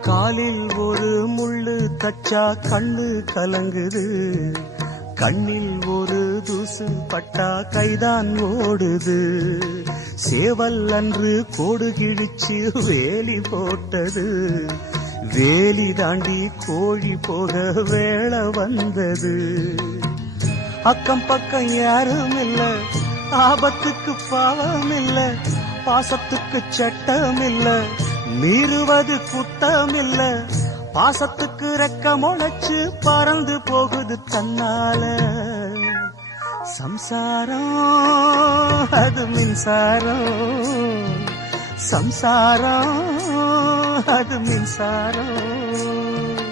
காலில் ஒரு முள்ளு தச்சா கண்ணு கலங்குது, கண்ணில் ஒரு தூசு பட்டா கைதான் ஓடுது. சேவல் அன்று கோடு கிழிச்சு வேலி போட்டது, வேலி தாண்டி கோழி போக வேளை வந்தது. அக்கம் பக்கம் யாரும் இல்ல, ஆபத்துக்கு பாவம் இல்ல, பாசத்துக்கு சட்டம் இல்ல, மீறுவது குத்தம் இல்ல, பாசத்துக்கு ரெக்க முளைச்சு பறந்து போகுது தன்னால. சம்சாரம் அது மின்சாரம், சம்சாரம் அது மின்சாரம்.